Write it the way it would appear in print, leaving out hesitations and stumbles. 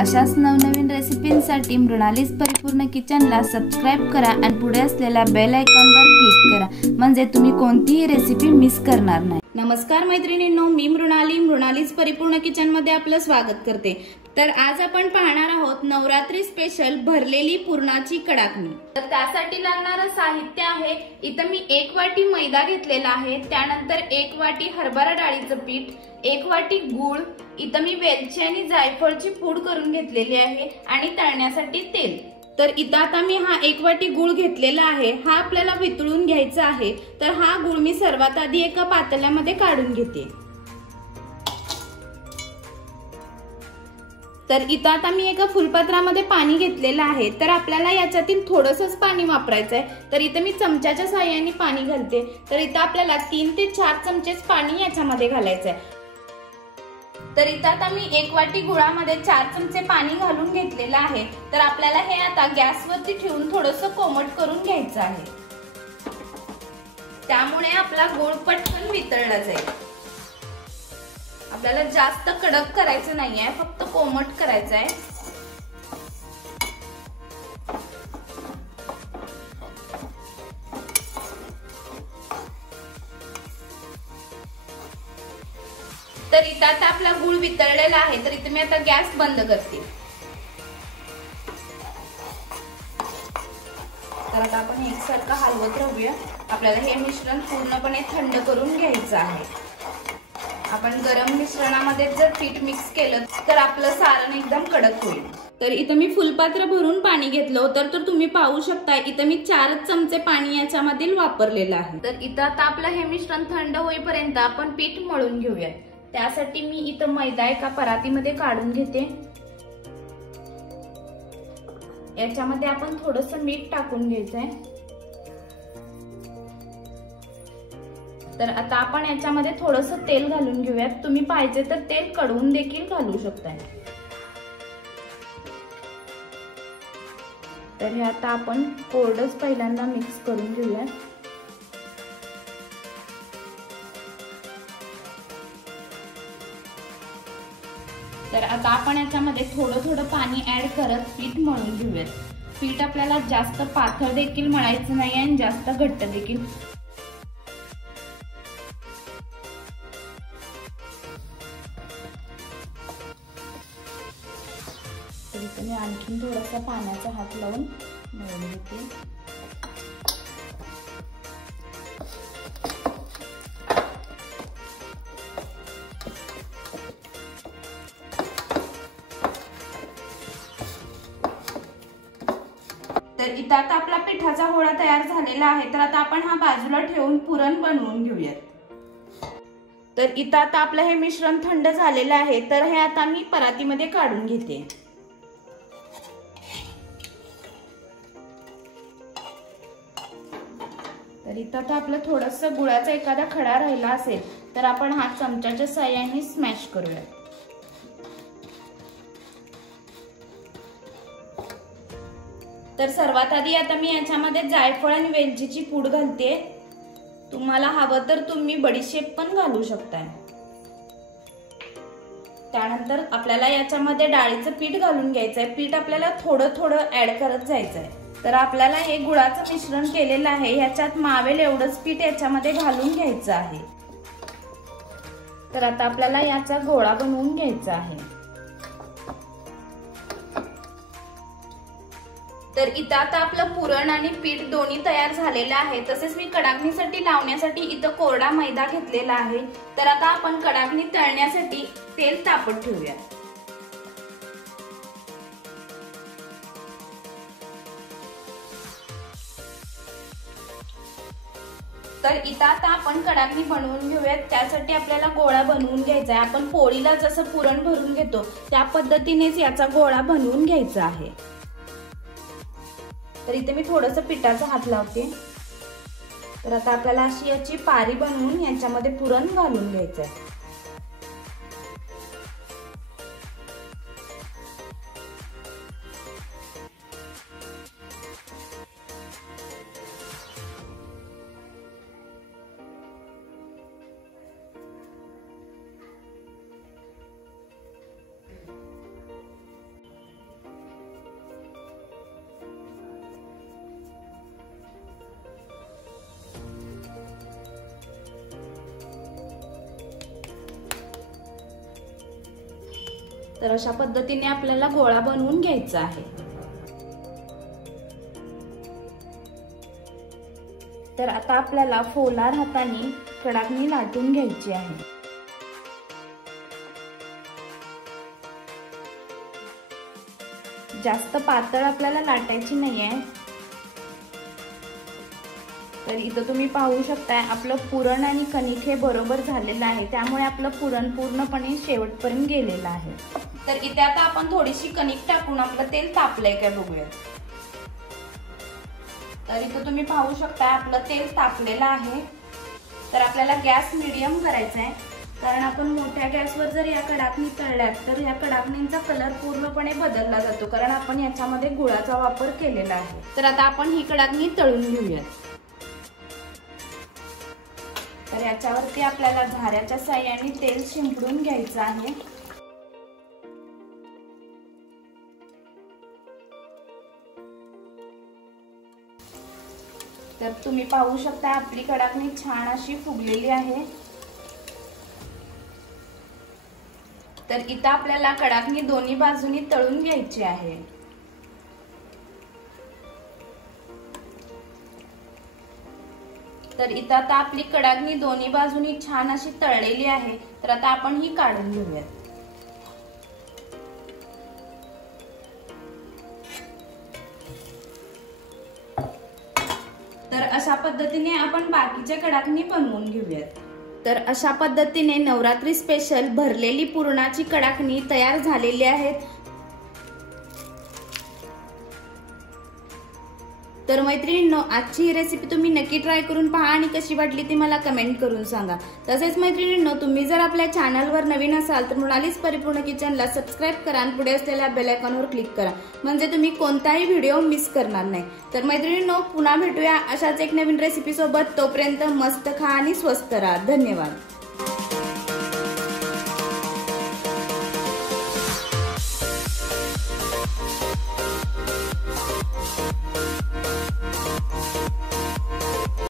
अशाच नवनवीन रेसिपींसाठी मृणालीस परिपूर्ण किचनला सबस्क्राइब करा आणि पुढे असलेल्या बेल आयकॉनवर क्लिक करा, म्हणजे तुम्ही कोणतीही रेसिपी मिस करणार नाही। नमस्कार मैत्रिणींनो, मी मृणालीस परिपूर्ण किचन मध्ये आपलं स्वागत करते। तर आज आपण पाहणार आहोत नवरात्री स्पेशल भरलेली पुरणाची कडाकणी। तर त्यासाठी लागणारं साहित्य आहे, इथं मी 1 वाटी मैदा घेतलेला आहे, त्यानंतर 1 वाटी हरभरा डाळीचं पीठ, 1 वाटी गूळ, इथं मी वेलची आणि जायफळची पूड करून घेतलेली आहे आणि तळण्यासाठी तेल। तर इथं आता मी हा 1 वाटी गूळ घेतलेला आहे, हा आपल्याला वितळून घ्यायचा आहे। तर हा गूळ मी सर्वात आधी एका पातेल्यामध्ये काढून घेते। तर इथं आता मी एका फुलपात्रामध्ये पाणी घेतलेलं आहे, तर आपल्याला याच्यातील थोडंसंच पाणी वापरायचं आहे। तर इथं मी चमच्याच्या साहाय्याने पाणी घालते। तर इथं आपल्याला 3 ते 4 चमचेच पाणी याच्यामध्ये घालायचं आहे। तर इथं आता मी 1 वाटी गुळामध्ये 4 चमचे पाणी घालून घेतलेलं आहे। तर आपल्याला हे आता गॅसवरती ठेवून थोडंसं कोमट करून घ्यायचं आहे, त्यामुळे आपला गूळ पटकन वितळला जाईल। आपल्याला जास्त कडक करायचं नाहीये, फक्त कोमट करायचं आहे। तर इथं आता आपला गूळ वितळलेला आहे, तर इथं मी आता गॅस बंद करते। तर आता आपण एकसारखं हलवत राहूया। आपल्याला हे मिश्रण पूर्णपणे थंड करून घ्यायचं आहे। आपण गरम मिश्रणामध्ये जर पीठ मिक्स केलं तर आपलं सारण एकदम कडक होईल। तर इथं मी फुलपात्र भरून पाणी घेतलं होतं, तर तुम्ही पाहू शकता इथं मी 4 चमचे पाणी याच्यामधील वापरलेलं आहे। तर इथं आता आपलं हे मिश्रण थंड होईपर्यंत आपण पीठ मळून घेऊया। त्यासाठी मी इथं मैदा एका परातीमध्ये काढून घेते। याच्यामध्ये आपण थोडंसं मीठ टाकून घ्यायचंय। तर आता आपण याच्यामध्ये थोडंसं तेल घालून घेऊयात। तुम्ही पाहिजे तर तेल कडवून देखील घालू शकताय। तर हे आता आपण कोरडच पहिल्यांदा मिक्स करून घेऊयात। तर आता आपण याच्यामध्ये थोडं पाणी ऍड करत पीठ मळून घेऊयात। पीठ आपल्याला जास्त पातळ देखील मळायचं नाही आणि जास्त घट्ट देखील। तर मी आणखीन थोडासा पाण्याचा हात लावून मळून घेते। तर इथं आता आपला पिठाचा गोळा तयार झालेला आहे। तर आता आपण हा बाजूला ठेवून पुरण बनवून घेऊयात। तर इथं आता आपलं हे मिश्रण थंड झालेलं आहे, तर हे आता मी परातीमध्ये काढून घेते। तर इथं आता आपलं थोडंसं गुळाचा एखादा खडा राहिला असेल तर आपण हा चमच्याच्या साहाय्याने स्मॅश करूया। तर सर्वात आधी आता मी याच्यामध्ये जायफळ आणि वेलचीची पूड घालते। तुम्हाला हवं तर तुम्ही बडीशेप पण घालू शकताय। त्यानंतर आपल्याला याच्यामध्ये डाळीचं पीठ घालून घ्यायचंय। पीठ आपल्याला थोडं ऍड करत जायचंय। तर आपल्याला हे गुळाचं मिश्रण केलेलं आहे, याच्यात मावेल एवढंच पीठ याच्यामध्ये घालून घ्यायचं आहे। तर आता आपल्याला याचा गोळा बनवून घ्यायचा आहे। तर इथं आता आपलं पुरण आणि पीठ दोन्ही तयार झालेलं आहे। तसेच मी कडाकणीसाठी लावण्यासाठी इथं कोरडा मैदा घेतलेला आहे। तर आता आपण कडाकणी तळण्यासाठी तेल तापत ठेवूया। तर इथं आता आपण कडाकणी बनवून घेऊयात। त्यासाठी आपल्याला गोळा बनवून घ्यायचा आहे। आपण पोळीला जसं पुरण भरून घेतो त्या पद्धतीनेच याचा गोळा बनवून घ्यायचा आहे। तर इथे मी थोडंसं पिठाचा हात लावते। तर आता आपल्याला अशी याची पारी बनवून याच्यामध्ये पुरण घालून घ्यायचं आहे। तर अशा पद्धतीने आपल्याला गोळा बनवून घ्यायचा आहे। तर आता आपल्याला फोलार हाताने कडाकणी लाटून घ्यायची आहे। जास्त पातळ आपल्याला लाटायची नाहीये। तर इथं तुम्ही पाहू शकताय आपलं पुरण आणि कणिक हे बरोबर झालेलं आहे, त्यामुळे आपलं पुरण पूर्णपणे शेवटपर्यंत गेलेलं आहे। तर इथे आता आपण थोडीशी कणिक टाकून आपलं तेल तापलंय काय बघूया। तर इथं तुम्ही पाहू शकताय आपलं तेल तापलेलं आहे। तर आपल्याला गॅस मीडियम करायचा आहे, कारण आपण मोठ्या गॅसवर जर या कडाकणी तळल्यात तर या कडाकणींचा कलर पूर्णपणे बदलला जातो, कारण आपण याच्यामध्ये गुळाचा वापर केलेला आहे। तर आता आपण ही कडाकणी तळून घेऊयात। तर याच्यावरती आपल्याला झाऱ्याच्या साहाय्याने तेल शिंपडून घ्यायचं आहे। तर तुम्ही पाहू शकता आपली कडाकणी छान अशी फुगलेली आहे। तर इथं आपल्याला कडाकणी दोन्ही बाजूनी तळून घ्यायची आहे। तर इथं आता आपली कडाकणी दोन्ही बाजूनी छान अशी तळलेली आहे। तर आता आपण ही काढून घेऊयात। तर अशा पद्धतीने आपण बाकीच्या कडाकणी बनवून घेऊयात। तर अशा पद्धतीने नवरात्री स्पेशल भरलेली पुरणाची कडाकणी तयार झालेली आहेत। तर मैत्रिणींनो, आजची ही रेसिपी तुम्ही नक्की ट्राय करून पहा आणि कशी वाटली ती मला कमेंट करून सांगा। तसेच मैत्रिणींनो, तुम्ही जर आपल्या चॅनलवर नवीन असाल तर मृणालीस परिपूर्ण किचनला सबस्क्राइब करा आणि पुढे असलेल्या बेल आयकॉनवर क्लिक करा, म्हणजे तुम्ही कोणताही व्हिडिओ मिस करणार नाही। तर मैत्रिणींनो, पुन्हा भेटूया अशाच एक नवीन रेसिपी सोबत। तोपर्यंत मस्त खा आणि स्वस्त राहा। धन्यवाद।